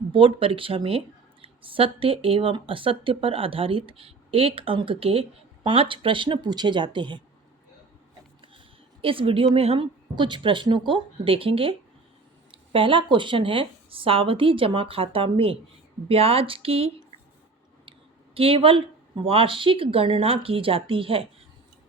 Board परीक्षा में सत्य एवं असत्य पर आधारित 1 अंक के 5 प्रश्न पूछे जाते हैं। इस वीडियो में हम कुछ प्रश्नों को देखेंगे। पहला क्वेश्चन है, सावधि जमा खाता में ब्याज की केवल वार्षिक गणना की जाती है।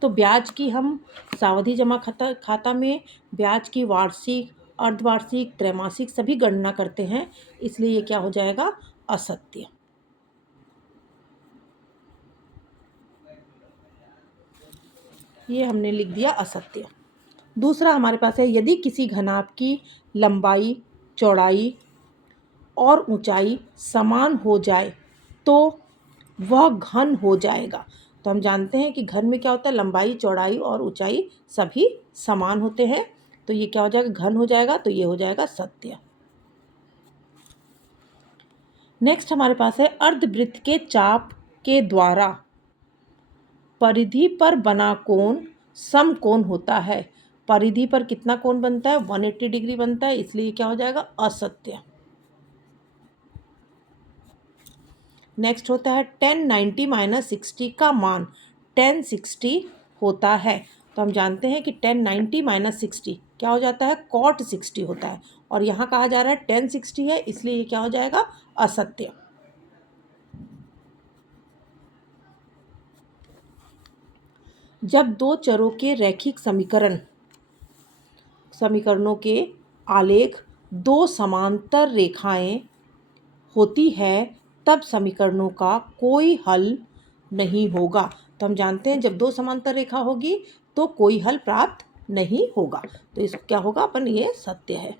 तो ब्याज की हम सावधि जमा खाता में ब्याज की वार्षिक, अर्धवार्षिक, त्रैमासिक सभी गणना करते हैं, इसलिए ये क्या हो जाएगा, असत्य। ये हमने लिख दिया असत्य। दूसरा हमारे पास है, यदि किसी घनाभ की लंबाई, चौड़ाई और ऊंचाई समान हो जाए तो वह घन हो जाएगा। तो हम जानते हैं कि घन में क्या होता है, लंबाई, चौड़ाई और ऊंचाई सभी समान होते हैं, तो ये क्या हो जाएगा, घन हो जाएगा, तो ये हो जाएगा सत्य। नेक्स्ट हमारे पास है, अर्धवृत्त के चाप के द्वारा परिधि पर बना कोण समकोण होता है। परिधि पर कितना कोण बनता है, 180 डिग्री बनता है, इसलिए क्या हो जाएगा, असत्य। नेक्स्ट होता है, 1090 - 60 का मान 1060 होता है। तो हम जानते हैं कि 1090 - 60 क्या हो जाता है, cot 60 होता है, और यहाँ कहा जा रहा है 1060 है, इसलिए ये क्या हो जाएगा, असत्य। जब दो चरों के रैखिक समीकरणों के आलेख दो समांतर रेखाएं होती है तब समीकरणों का कोई हल नहीं होगा। तो हम जानते हैं जब दो समांतर रेखा होगी तो कोई हल प्राप्त नहीं होगा, तो इस क्या होगा, अपन ये सत्य है।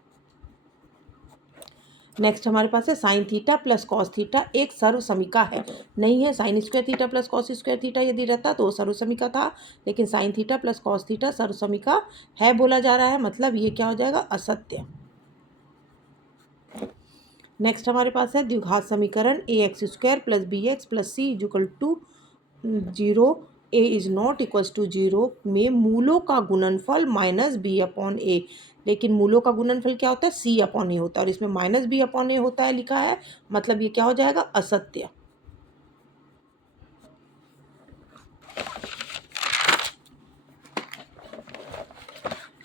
नेक्स्ट हमारे पास है, sine theta plus cos theta एक सर्वसमीका है। नहीं है, sine square theta plus cos square theta यदि रहता तो सर्वसमीका था, लेकिन sine theta plus cos theta सर्वसमीका है बोला जा रहा है, मतलब ये क्या हो जाएगा, असत्य। नेक्स्ट हमारे पास है, द्विघात समीकरण ax² + bx + c = 0 a is not equals to 0 में मूलों का गुणनफल -b/a, लेकिन मूलों का गुणनफल क्या होता है, c/a होता है, और इसमें -b/a होता है लिखा है, मतलब ये क्या हो जाएगा, असत्य।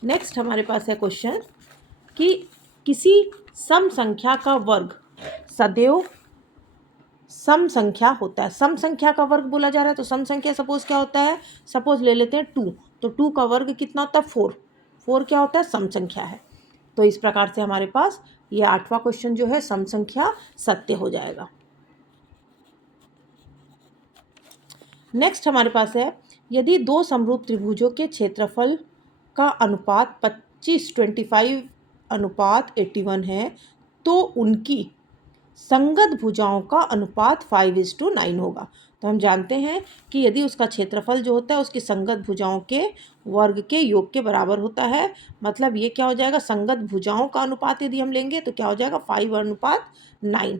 नेक्स्ट हमारे पास है क्वेश्चन कि किसी सम संख्या का वर्ग सदैव सम संख्या होता है। सम संख्या का वर्ग बोला जा रहा है, तो सम संख्या सपोज क्या होता है, सपोज ले लेते हैं 2, तो 2 का वर्ग कितना होता है, 4। 4 क्या होता है, सम संख्या है। तो इस प्रकार से हमारे पास ये 8वां क्वेश्चन जो है सम संख्या सत्य हो जाएगा। नेक्स्ट हमारे पास है, यदि दो समरूप त्रिभुजों के क्षेत्रफल का अनुपात 25/25 अनुपात 81 है तो उनकी संगत भुजाओं का अनुपात 5:9 होगा। तो हम जानते हैं कि यदि उसका क्षेत्रफल जो होता है उसकी संगत भुजाओं के वर्ग के योग के बराबर होता है, मतलब ये क्या हो जाएगा, संगत भुजाओं का अनुपात यदि हम लेंगे तो क्या हो जाएगा, 5:9।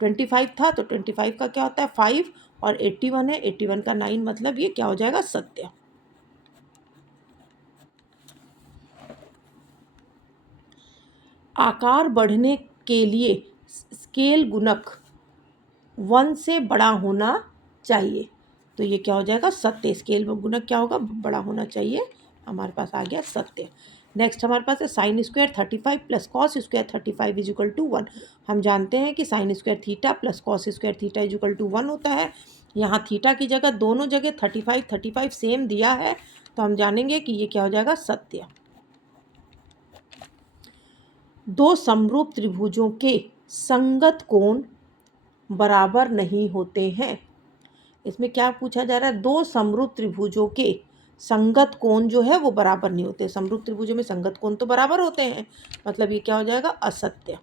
25 था तो 25 का क्या होता है, 5, और 81 है, 81 का 9, मतलब ये क्या हो जाएगा, सत्य। आकार बढ़ने के लिए स्केल गुणक 1 से बड़ा होना चाहिए, तो ये क्या हो जाएगा, सत्य। स्केल गुणक क्या होगा, बड़ा होना चाहिए, हमारे पास आ गया सत्य। नेक्स्ट हमारे पास है, sine square 35 plus cos square 35 = 1। हम जानते हैं कि sign square theta plus cos square theta = 1 होता है। यहाँ थीटा की जगह दोनों जगह 35 सेम दिया है, तो हम जानेंगे कि ये क्या हो जाएगा, सत्य। दो समरूप त्रिभुजों के संगत कोण बराबर नहीं होते हैं। इसमें क्या पूछा जा रहा है, दो समरूप त्रिभुजों के संगत कोण जो है वो बराबर नहीं होते। समरूप त्रिभुजों में संगत कोण तो बराबर होते हैं, मतलब ये क्या हो जाएगा, असत्य।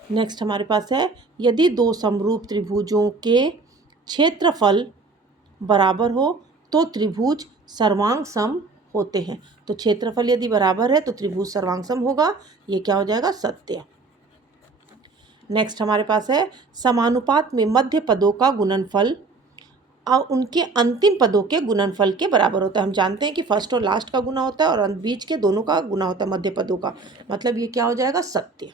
नेक्स्ट हमारे पास है, यदि दो समरूप त्रिभुजों के क्षेत्रफल बराबर हो तो त्रिभुज सर्वांग सम होते हैं। तो क्षेत्रफल यदि बराबर है तो त्रिभुज सर्वांग सम होगा, ये क्या हो जाएगा, सत्य। नेक्स्ट हमारे पास है, समानुपात में मध्य पदों का गुणनफल और उनके अंतिम पदों के गुणनफल के बराबर होता है। हम जानते हैं कि फर्स्ट और लास्ट का गुना होता है और बीच के दोनों का गुना होता है मध्य पदों का, मतलब ये क्या हो जाएगा, सत्य।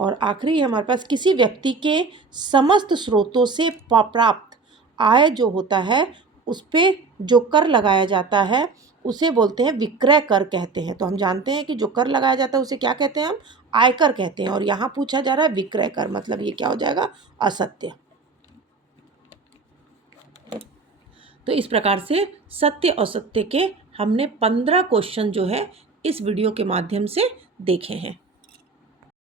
और आखिरी है हमारे पास, किसी व्यक्ति के समस्त स्रोतों से प्राप्त आय जो होता है उस पे जो कर लगाया जाता है उसे बोलते हैं विक्रय कर कहते हैं। तो हम जानते हैं कि जो कर लगाया जाता है उसे क्या कहते हैं, हम आयकर कहते हैं। और यहाँ पूछा जा रहा है विक्रय कर, मतलब ये क्या हो जाएगा, असत्य। तो इस प्रकार से सत्य असत्य के हमने 15 क्वेश्चन जो है इस वीडियो के माध्यम से देखे हैं।